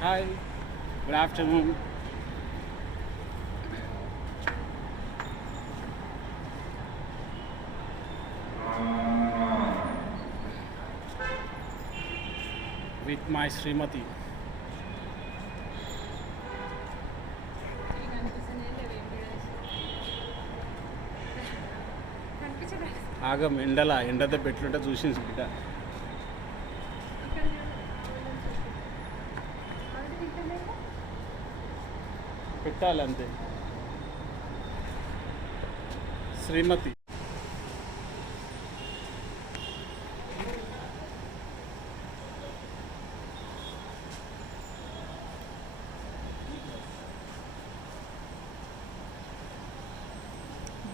Hi, good afternoon. With my Srimati. ఆగం ఎండ దెబ్బ ఎట్లుంటే చూసింది బిడ్డ. పెట్టాలి అంతే. శ్రీమతి.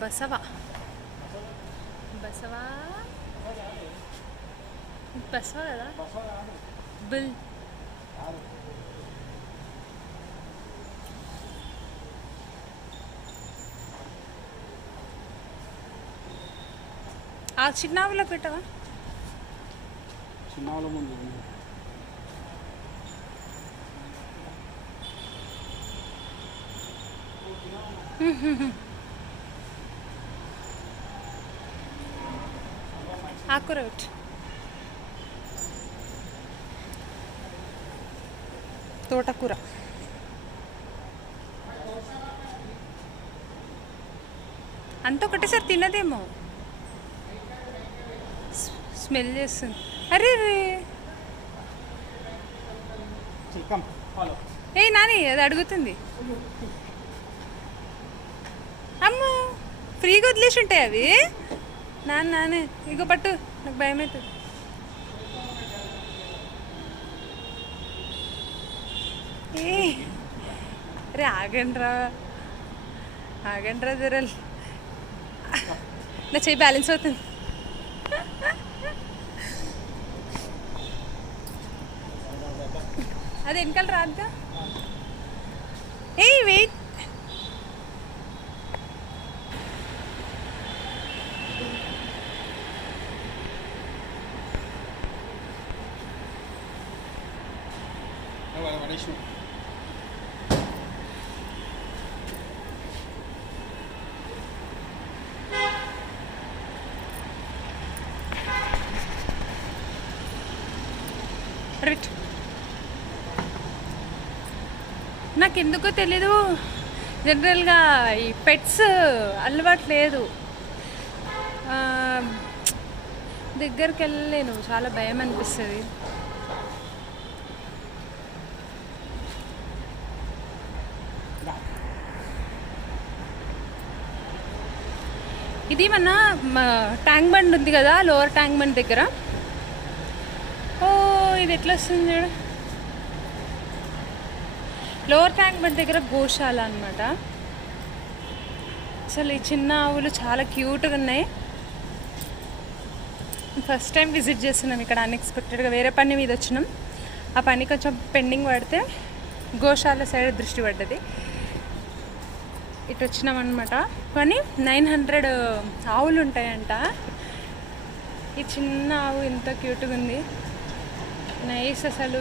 బసవా బసవా బసవా కదా బిల్ ఆ చిన్నావులో పెట్టవా చిన్నవాళ్ళ ముందు ఆకుకూర పెట్టు తోటకూర అంత ఒకటేసారి తినదేమో స్మెల్ చేస్తుంది. అరే రే ఏ నాని అది అడుగుతుంది. అమ్మ ఫ్రీగా వదిలేసి ఉంటాయి అవి. నానే ఇగో పట్టు, నాకు భయం అవుతుంది. ఏ అరే ఆగండ్రా జరల్, నా చెయ్యి బ్యాలెన్స్ అవుతుంది. అది వెనకాల రాద్దా. ఏ వెయిట్, రైట్. నాకు ఎందుకో తెలీదు, జనరల్గా ఈ పెట్స్ అలవాటు లేదు. దగ్గరికి వెళ్ళలేను, చాలా భయం అనిపిస్తుంది. ఇది మన ట్యాంక్ బండ్ ఉంది కదా, లోవర్ ట్యాంక్ బండ్ దగ్గర. ఓ ఇది ఎట్లా వస్తుంది చూడు, లోవర్ ట్యాంక్ బండ్ దగ్గర గోశాల అనమాట. అసలు ఈ చిన్న ఆవులు చాలా క్యూట్గా ఉన్నాయి. ఫస్ట్ టైం విజిట్ చేస్తున్నాం ఇక్కడ అన్ఎక్స్పెక్టెడ్గా. వేరే పని మీద వచ్చినాం, ఆ పని కొంచెం పెండింగ్ పడితే గోశాల సైడ్ దృష్టి పడ్డది, ఇటు వచ్చినాం అనమాట. కానీ 900 ఆవులు ఉంటాయంట. ఈ చిన్న ఆవు ఎంత క్యూట్గా ఉంది, నైస్. అసలు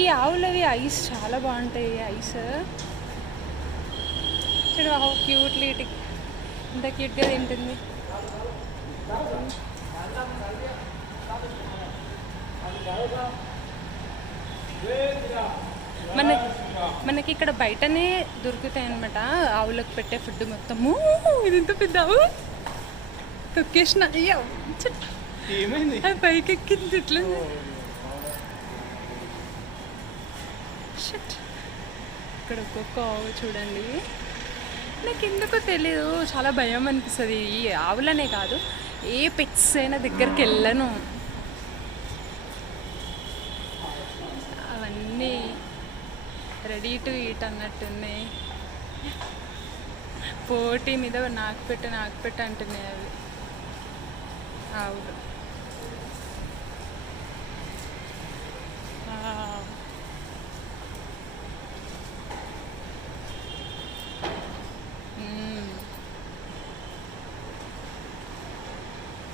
ఈ ఆవులవి ఐస్ చాలా బాగుంటాయి. ఐస్ చూడు, హౌ క్యూట్లీ ఎంత క్యూట్గా తింటుంది. మనకి ఇక్కడ బయటనే దొరుకుతాయి అన్నమాట ఆవులకు పెట్టే ఫుడ్ మొత్తము. ఇది ఎంత పెద్ద ఆవు, తొక్కేసిన అయ్యో అది పైకి ఎక్కింది. ఇట్లా ఇక్కడ ఒక్కొక్క ఆవు చూడండి. నాకు ఎందుకో తెలీదు, చాలా భయం అనిపిస్తుంది. ఈ ఆవులనే కాదు, ఏ పెట్స్ అయినా దగ్గరికి వెళ్ళను. అవన్నీ రెడీ టు ఈట్ అన్నట్టున్నాయి. పోటీ మీద నాకు పెట్టు అంటున్నాయి అవి ఆవులు.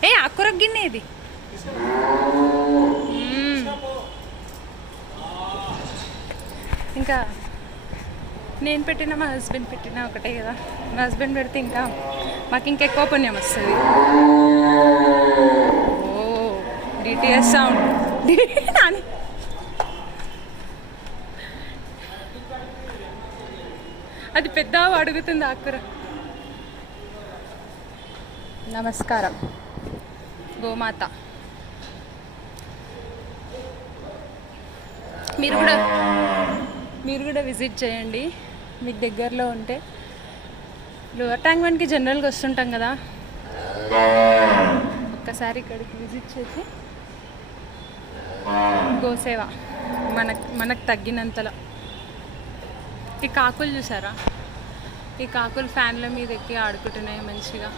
ఏ ఆకుకూర గిన్నె ఇది. ఇంకా నేను పెట్టినా మా హస్బెండ్ పెట్టినా ఒకటే కదా. మా హస్బెండ్ పెడితే ఇంకా మాకు ఇంకెక్కువ పుణ్యం వస్తుంది. ఓ డిటిఎస్ సౌండ్ నాని. అది పెద్ద అడుగుతుంది ఆకుర. నమస్కారం గోమాత. మీరు కూడా విజిట్ చేయండి మీకు దగ్గరలో ఉంటే. లోవర్ ట్యాంక్ బండ్కి జనరల్గా వస్తుంటాం కదా, ఒక్కసారి ఇక్కడికి విజిట్ చేసి గోసేవ మనకు తగ్గినంతలో. ఈ కాకులు చూసారా, ఈ కాకులు ఫ్యాన్ల మీద ఎక్కి ఆడుకుంటున్నాయి మంచిగా.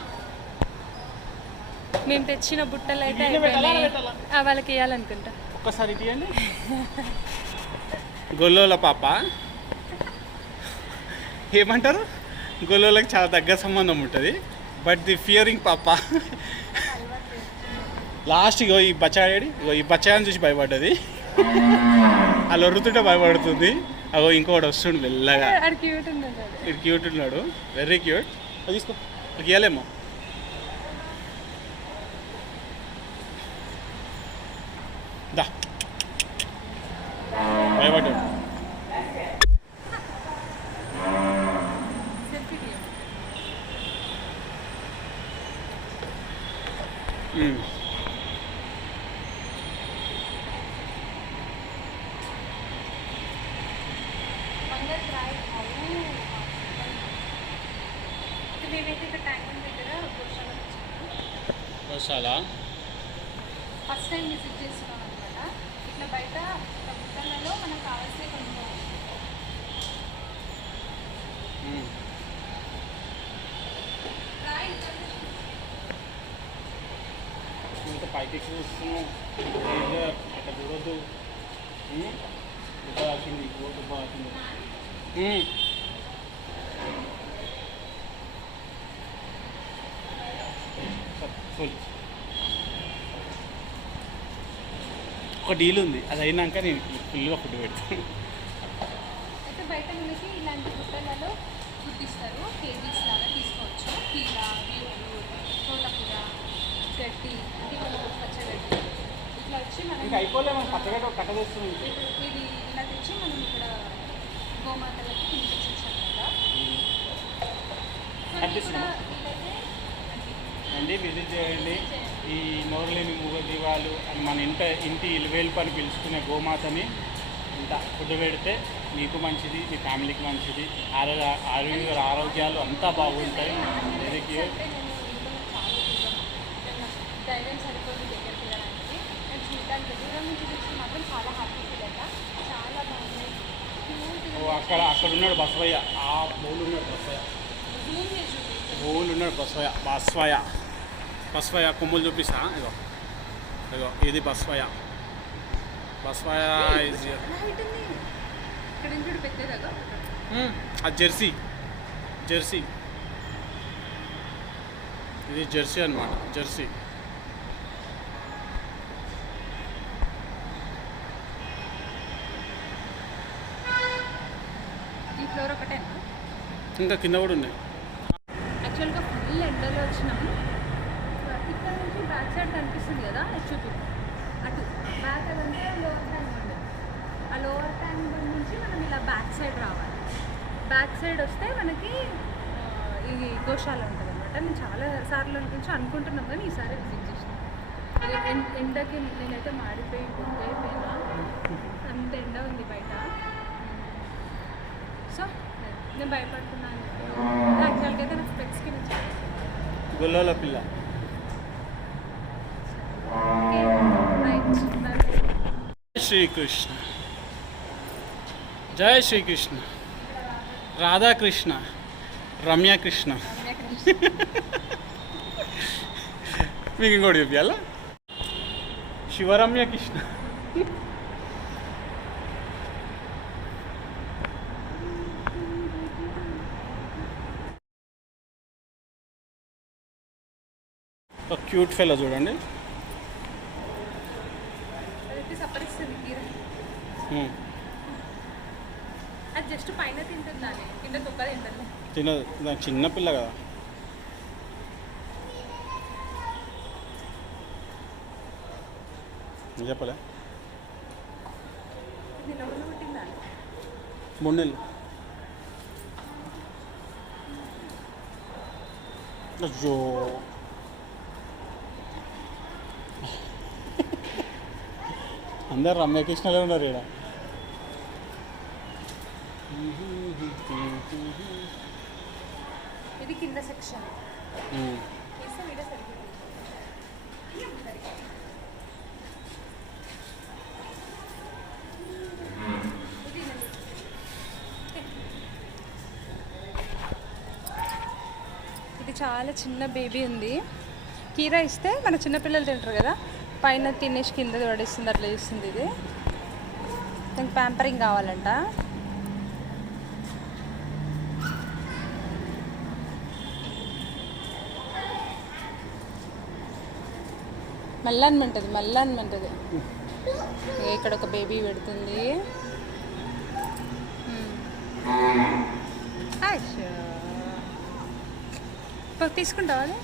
మేము తెచ్చిన బుట్టలు అయితే అయిపోయినాయి, వాళ్ళకి ఇవ్వాలనుకుంటా. ఒక్కసారి తీయండి. గొల్లోల పాప ఏమంటారు, గొల్లోలకు చాలా దగ్గర సంబంధం ఉంటుంది. బట్ ది ఫియరింగ్ పాప లాస్ట్ ఇగో ఈ బచ్చాడి, ఇగో ఈ బచ్చాయని చూసి భయపడ్డది. అలా ఒరుతుంటే భయపడుతుంది. అగో ఇంకోటి వస్తుండు మెల్లగా. ఇది క్యూట్ ఉన్నాడు, వెరీ క్యూట్. అది తీసుకో, ఇవ్వలేమో. దా భయపడ్డాడు. గోశాల ఫస్ట్ టైం విజిట్ చేస్తున్నాం అనమాట. ఇట్లా బయట బుట్టలలో మనకు కావాల్సిన ఇంత పైకి చూస్తున్నాం, అక్కడ చూడొద్దు. వచ్చింది వచ్చింది. ఒక డీల్ ఉంది, అది అయినాక నేను ఫుల్గా ఫుడ్ పెడతాను. అయితే బయట మనకి ఇలాంటి బుట్టలలో ఫుడ్ ఇస్తారు, కేజీస్ లాగా తీసుకోవచ్చు. కీరా, బీట్రూట్, తోటకూర, గడ్డి, పచ్చగడ్డి ఇట్లా వచ్చి మనం అయిపోలే, మనం పచ్చగడ్డ ఒక కట్ట తెస్తుంది. ఇది ఇలా తెచ్చి మనం ఇక్కడ గోమాతలకి తినిపించచ్చు అనమాట. అండి విజిట్ చేయండి. ఈ నోరులేని మూగజీవాలు అని మన ఇంటి ఇలువేలు పని పిలుచుకునే గోమాతని ఇంత ఫుడ్ పెడితే మీకు మంచిది, మీ ఫ్యామిలీకి మంచిది. ఆరోగ్యాలు అంతా బాగుంటాయి. Very cute. ధైర్యం సరిపోతుంది దగ్గరికి వెళ్ళడానికి. నేను చూడడానికి దూరం నుంచి చూసి మాత్రం చాలా హ్యాపీ ఫీల్ అవుతా. చాలా బాగున్నాయి. అక్కడ ఉన్నాడు బస్వయ్య, ఆ బౌలు ఉన్నాడు బస్వయ్య, బౌలు ఉన్నాడు బస్వయ్య కొమ్ములు చూపిస్తా. ఇగో ఇగో ఇది బస్వయ్య. ఇస్ అది జెర్సీ. ఇది జెర్సీ అనమాట, జెర్సీ. ఈ ఫ్లోర్ ఒకటేనా, ఇంకా కింద కూడా ఉన్నాయి. యాక్చువల్గా ఫుల్ ఎండలో వచ్చినాము. ఇక్కడ నుంచి బ్యాక్ సైడ్ కనిపిస్తుంది కదా, చూపి అటు బ్యాక్ అదంతా లోవర్ ట్యాంక్ బండ్. ఆ లోవర్ ట్యాంక్ బండ్ నుంచి మనం ఇలా బ్యాక్ సైడ్ రావాలి. బ్యాక్ సైడ్ వస్తే మనకి ఇది గోశాల ఉంటుంది అనమాట. నేను చాలా సార్లు నుంచి అనుకుంటున్నాం కానీ ఈసారి విజిట్ చేసినాం. ఎండకి నేనైతే మాడిపోయి అయిపోయినా, అంత ఎండ ఉంది బయట. సో నేను భయపడుతున్నాను. యాక్చువల్గా అయితే నాకు స్పెక్స్కి నచ్చాను. గొల్లోల పిల్ల. శ్రీకృష్ణ, జై శ్రీకృష్ణ, రాధాకృష్ణ, రమ్యకృష్ణ. మీకు ఇంకోటి చెప్పాలా, శివరమ్యకృష్ణ. ఒక క్యూట్ ఫెలో చూడండి. అది జస్ట్ పైన తింటుందానే, కింద తొక్క తింటుంది. తినదు, నాకు చిన్న పిల్ల కదా. చెప్పలే ఇది లోపల పుట్టిందా? 3 నెలలు. అయ్యో అందరు రమ్యకృష్ణలో ఉన్నారు ఇక్కడ. ఇది కింద సెక్షన్. తీస్తే వీడియో సరిపోతుంది. ఇది చాలా చిన్న బేబీ ఉంది. కీరా ఇస్తే మన చిన్నపిల్లలు తింటారు కదా, పైన తినేసి కింద పడేస్తుంది, అట్లా చేస్తుంది. ఇది దీనికి ప్యాంపరింగ్ కావాలంట. మల్లన్మంటది. ఇక్కడ ఒక బేబీ పెడుతుంది. తీసుకుంటావా అది?